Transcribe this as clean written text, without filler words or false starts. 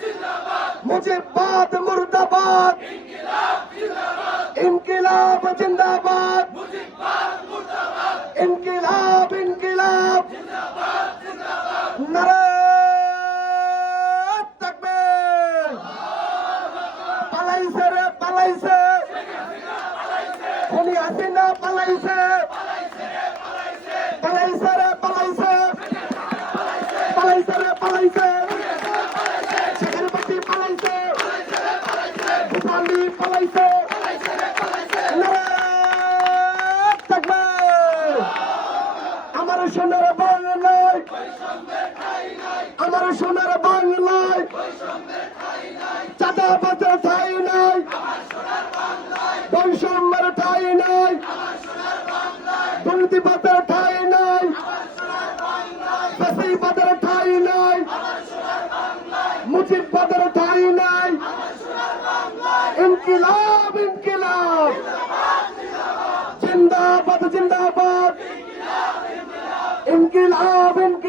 জিন্দাবাদ, মুজিববাদ মুর্দাবাদ, ইনকিলাব জিন্দাবাদ, ইনকিলাব ইনকিলাব, নারায়ে তাকবীর। পালাইছে রে পালাইছে, খুনি হাসিনা পালাইছে, পালাইছে রে পালাইছে, পালাইছে রে পালাইছে, শেখের বাতি পালাইছে, ভূপালি পালাইছে, নারায়ে তাকবীর। আমার সোনার বাংলায়, আমার সোনার বাংলায় চাঁদাবাজের ঠাঁই নাই, বৈষম্যের ঠাঁই নাই, দুর্নীতিবাদের ঠাঁই নাই, ফ্যাসিবাদের ঠাঁই নাই, মুজিববাদের ঠাঁই নাই। ইনকিলাব ইনকিলাব, জিন্দাবাদ জিন্দাবাদ, ইনকিলাব ইনকিলাব।